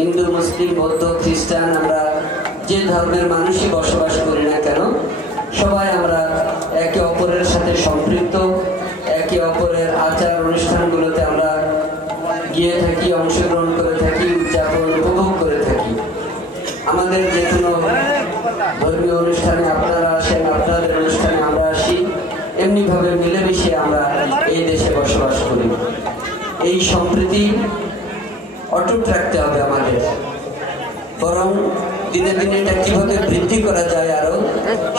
হিন্দু, মুসলিম, বৌদ্ধ, খ্রিস্টান, আমরা যে ধর্মের মানুষই বসবাস করি না কেন, সবাই আমরা একে অপরের সাথে সম্পৃক্ত। একে অপরের আচার অনুষ্ঠানগুলোতে আমরা গিয়ে থাকি, অংশগ্রহণ করে থাকি, উদযাপন উপভোগ করে থাকি। আমাদের যে কোনো ধর্মীয় অনুষ্ঠানে আপনারা আসেন, আপনাদের অনুষ্ঠানে আমরা আসি, এমনিভাবে মিলেমিশে আমরা এই দেশে বসবাস করি। এই সম্প্রীতি অটুট রাখতে হবে আমাদের, বরং দিনে দিনে এটা কিভাবে বৃদ্ধি করা যায় আরো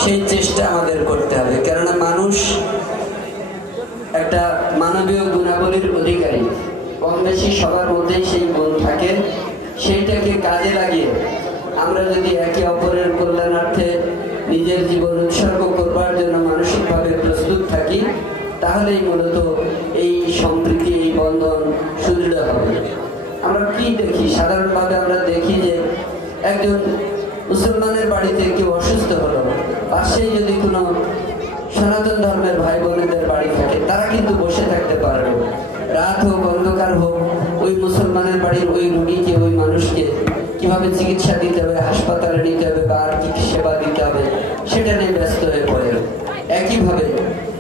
সেই চেষ্টা আমাদের করতে হবে। কেননা মানুষ একটা মানবীয় গুণাবলীর অধিকারী, কম বেশি সবার মধ্যেই সেই গুণ থাকে। সেইটাকে কাজে লাগিয়ে আমরা যদি একে অপরের কল্যাণার্থে নিজের জীবন উৎসর্গ করবার জন্য মানসিকভাবে প্রস্তুত থাকি, তাহলেই মূলত এই সম্প্রীতি, এই বন্ধন সুদৃঢ় হবে। আমরা কি দেখি, সাধারণভাবে আমরা দেখি যে একজন মুসলমানের বাড়িতে কেউ অসুস্থ হলো, পাশেই যদি কোনো সনাতন ধর্মের ভাই বোনেদের বাড়ি থাকে, তারা কিন্তু বসে থাকতে পারবে। রাত হোক, অন্ধকার হোক, ওই মুসলমানের বাড়ির ওই রোগীকে, ওই মানুষকে কিভাবে চিকিৎসা দিতে হবে, হাসপাতালে নিতে হবে বা আর কি সেবা দিতে হবে, সেটা নিয়ে ব্যস্ত হয়ে পড়ে। একইভাবে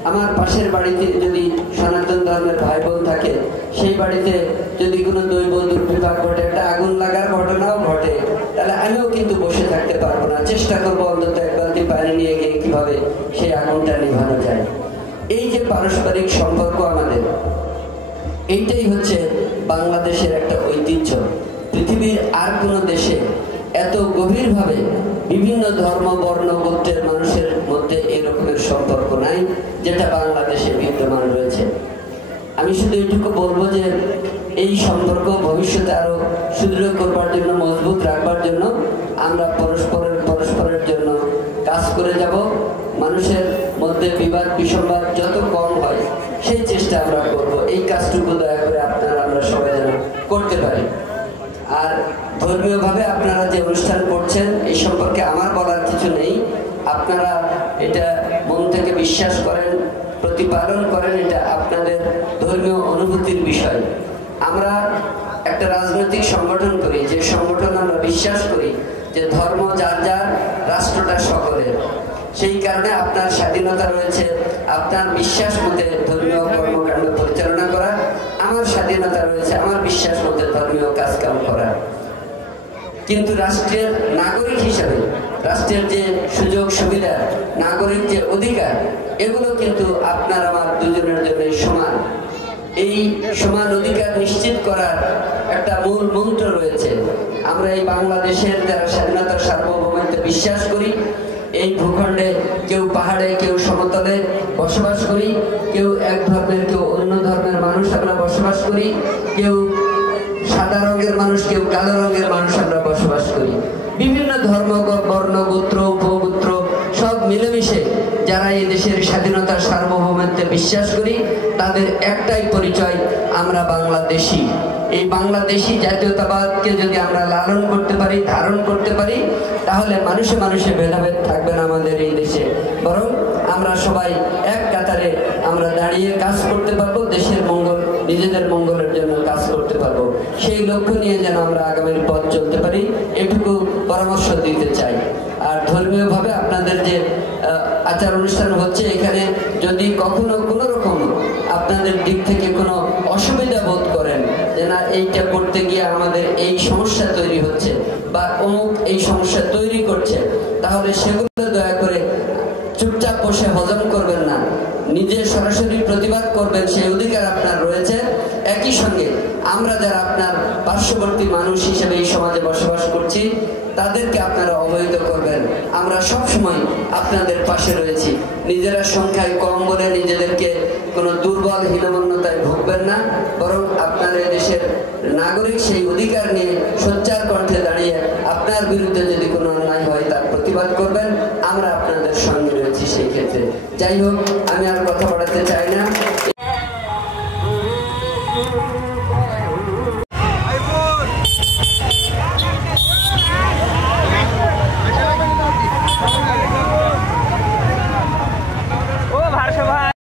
আমার পাশের বাড়িতে যদি সনাতন ধর্মের ভাই বোন থাকে, সেই বাড়িতে যদি কোনো দৈব দুর্বিপাক ঘটে, একটা আগুন লাগার ঘটনাও ঘটে, তাহলে আমিও কিন্তু বসে থাকতে পারবো না। চেষ্টা করবো অন্তত এক বালতি পানি নিয়ে গিয়ে কিভাবে সেই আগুনটা নিভানো যায়। এই যে পারস্পরিক সম্পর্ক আমাদের, এইটাই হচ্ছে বাংলাদেশের একটা ঐতিহ্য। পৃথিবীর আর কোনো দেশে এত গভীরভাবে বিভিন্ন ধর্ম, বর্ণ, গোত্রের মানুষের মধ্যে এরকমের সম্পর্ক নাই যেটা বাংলাদেশে বিদ্যমান রয়েছে। আমি শুধু এইটুকু বলবো যে এই সম্পর্ক ভবিষ্যতে আরো সুদৃঢ় করবার জন্য, মজবুত রাখবার জন্য আমরা পরস্পরের জন্য কাজ করে যাব। মানুষের মধ্যে বিবাদ বিসম্বাদ যত কম হয় সেই চেষ্টা আমরা করব। এই কাজটুকু দয়া করে আপনারা, আমরা সবাই যেন করতে পারি। আর ধর্মীয়ভাবে আপনারা যে অনুষ্ঠান করছেন, এই সম্পর্কে আমার বলার কিছু নেই। আপনারা এটা মন থেকে বিশ্বাস করেন, প্রতিপালন করেন, এটা আপনাদের ধর্মীয় অনুভূতির বিষয়। আমরা একটা রাজনৈতিক সংগঠন করি, যে সংগঠন আমরা বিশ্বাস করি যে ধর্ম যার যার, রাষ্ট্রটা সকলের। সেই কারণে আপনার স্বাধীনতা রয়েছে আপনার বিশ্বাস মতে ধর্মীয় কর্মকাণ্ড পরিচালনা করা, আমার স্বাধীনতা রয়েছে আমার বিশ্বাস মতে ধর্মীয় কাজকাম করা। কিন্তু রাষ্ট্রের নাগরিক হিসাবে রাষ্ট্রের যে সুযোগ সুবিধা, নাগরিক যে অধিকার, এগুলো কিন্তু আপনার আমার দুজনের জন্য সমান। এই সমান অধিকার নিশ্চিত করার একটা মূল মন্ত্র রয়েছে। আমরা এই বাংলাদেশের যারা স্বাধীনতার সার্বভৌমত্বে বিশ্বাস করি, এই ভূখণ্ডে কেউ পাহাড়ে, কেউ সমতলে বসবাস করি, কেউ এক ধর্মের, কেউ অন্য ধর্মের মানুষ আমরা বসবাস করি, কেউ সাদা রঙের মানুষ, কেউ কালো রঙের মানুষ আমরা বসবাস করি। বিভিন্ন ধর্ম, বর্ণ, গোত্র, উপগোত্র সব মিলেমিশে যারা এই দেশের স্বাধীনতার সার্বভৌমত্বে বিশ্বাস করি, তাদের একটাই পরিচয়, আমরা বাংলাদেশী। এই বাংলাদেশী জাতীয়তাবাদকে যদি আমরা লালন করতে পারি, ধারণ করতে পারি, তাহলে মানুষে মানুষে ভেদাভেদ থাকবে না আমাদের এই দেশে। বরং আমরা সবাই এক কাতারে আমরা দাঁড়িয়ে কাজ করতে পারবো, দেশের মঙ্গল, নিজেদের মঙ্গলের জন্য কাজ করতে পারবো। সেই লক্ষ্য নিয়ে যেন আমরা আগামীর পথ চলতে পারি, এটুকু পরামর্শ দিতে চাই। আর ধর্মীয়ভাবে আপনাদের যে আচার অনুষ্ঠান হচ্ছে, এখানে যদি কখনো কোনো রকম আপনাদের দিক থেকে কোনো অসুবিধা বোধ করেন যে না এইটা করতে গিয়ে আমাদের এই সমস্যা তৈরি হচ্ছে বা অমুক এই সমস্যা তৈরি করছে, তাহলে সেগুলো দয়া করে চুপচাপ বসে হজম করবেন না, নিজে সরাসরি প্রতিবাদ করবেন। সেই অধিকার আপনার রয়েছে। একই সঙ্গে আমরা যারা আপনার পার্শ্ববর্তী মানুষ হিসেবে এই সমাজে বসবাস করছি, তাদেরকে আপনারা অবহিত করবেন আমরা সব সময় আপনাদের পাশে রয়েছি। নিজেরা সংখ্যায় কম বলে নিজেদেরকে কোনো দুর্বল হীনমন্যতায় ভুগবেন না, বরং আপনার এই দেশের নাগরিক সেই অধিকার নিয়ে সোচ্চার কণ্ঠে দাঁড়িয়ে আপনার বিরুদ্ধে যদি কোনো অন্যায় হয় তার প্রতিবাদ করবেন। আমরা আপনাদের সঙ্গে রয়েছি সেই ক্ষেত্রে। যাই হোক, আমি আর কথা